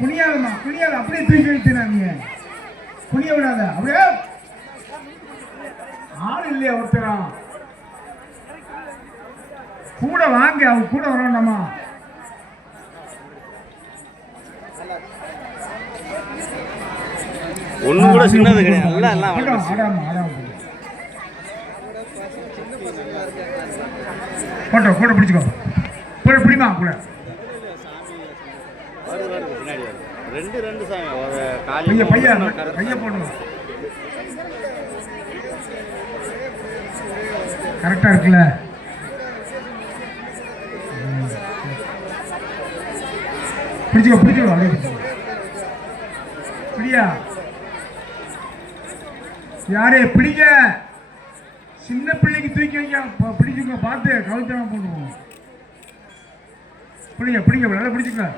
குனியாதம்மா, குனியாத, அப்படியே தூக்கி வைத்தா நீங்க குனிய விடாத. அப்படியே ஆள் இல்லையா ஒருத்தரா கூட வாங்க, அவங்க கூட வரணும்மா. ஒண்ணு கூட சின்னது கிடையாது. போட்டோ கூட பிடிச்சிக்கோ, கூட பிடிமா கூட. ரெண்டு சாமி ஒரு காலிய பையன் கைய போடணும். கரெக்டா இருக்குல்ல? பிடிச்சிக்கோ பிடிச்சிக்கோ, அப்படியே பிடியா. யாரே பிடிக்க, சின்ன பிள்ளைக்கு தூக்கி வைக்க பிடிச்சுங்க, பார்த்து கவுத்தலாம் போடுவோம். பிடிங்க பிடிங்க, நல்லா பிடிச்சுங்க.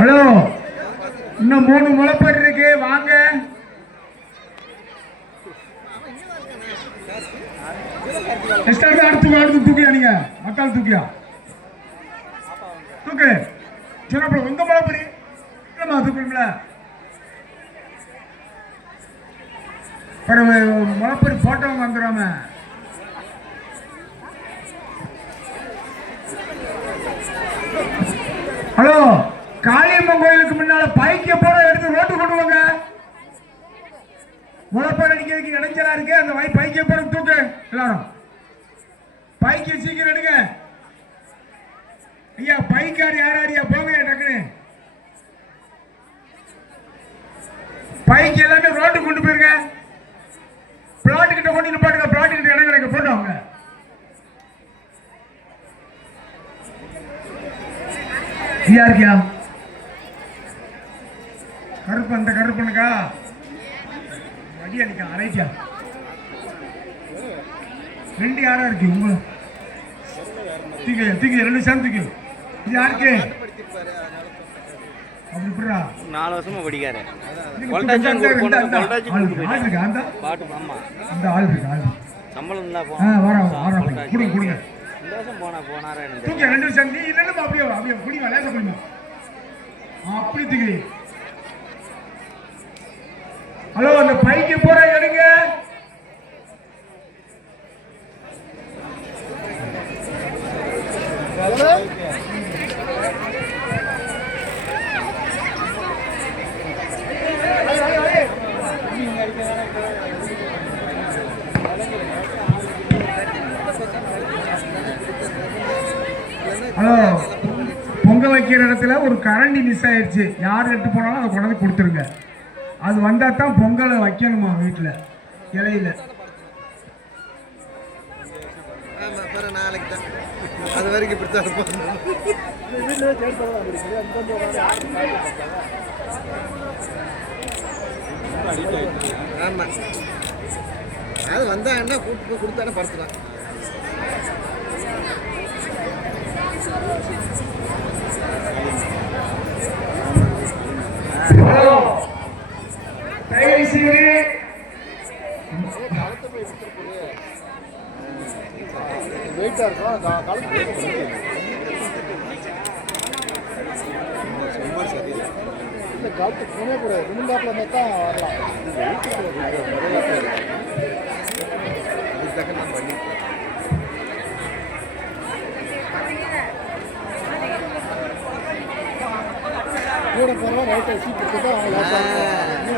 ஹலோ, இன்னும் 3 முளைப்பாடு இருக்கு, வாங்க. அடுத்து தூக்கியா, நீங்க மக்கள் தூக்கியா தூக்கு. சின்ன உங்க முளைப்படி இல்லம்மா தூக்கணும்ல. முளைப்படி போட்டோ வந்துடாம. ஹலோ, காளியம்மன் கோயிலுக்கு முன்னால பைக்க போற எடுத்து ரோட்டு கொண்டு வாங்க. முளைப்பாடு அடிக்கிறதுக்கு இடைஞ்சலா இருக்கு, அந்த பைக்க போற தூக்கு. எல்லாரும் பைக்கு சீக்கிரம் எடுங்க ஐயா. பைக்கார் யாராரியா போங்க டக்குனு. பைக் எல்லாமே ரோட்டு கொண்டு போயிருங்க. பிளாட் கிட்ட கொண்டு நிப்பாட்டுங்க, பிளாட் கிட்ட இடம் கிடைக்க போட்டோங்க. யாருக்கியா கருப்பு, அந்த கருப்பனுக்கா வடி அடிக்கா அரைக்கா. 2 யாரா இருக்கு உங்க தூக்கி தூக்கி 2 சேர்ந்து தூக்கி. இது யாருக்கு அப்படி புறா 4 வருஷமா படிக்காரு. அந்த ஆள் இருக்கு, ஆள் சம்பளம் தான் கொடுங்க கொடுங்க. இந்த வருஷம் போனாரா தூக்கி 2 சேர்ந்து நீ இல்லைன்னு அப்படியே அப்படியே குடிங்க, லேசா குடிங்க. அப்படி தூக்கி. ஹலோ, அந்த பைக்கு போற எடுங்க. ஹலோ, பொங்க வைக்கிற இடத்துல ஒரு கரண்டி மிஸ் ஆயிடுச்சு. யார் எடுத்து போனாலும் அதை கொண்டாந்து கொடுத்துருங்க. அது வந்தா தான் பொங்கலை வைக்கணுமா வீட்டில் இலையில. நாளைக்கு தான் அது வரைக்கும் இப்படித்தான். ஆமா, அது வந்தா என்ன கூட்டு போய் கொடுத்தானே படுத்துலாம். வெயிட்டா இருக்கும் காலத்து போனே கூட 2 இருந்தா தான் வரலாம். டக்குன்னு நான் பண்ணிட்டேன். கூட போகிறோம் ரைட்டை சீட் கொடுத்து தான்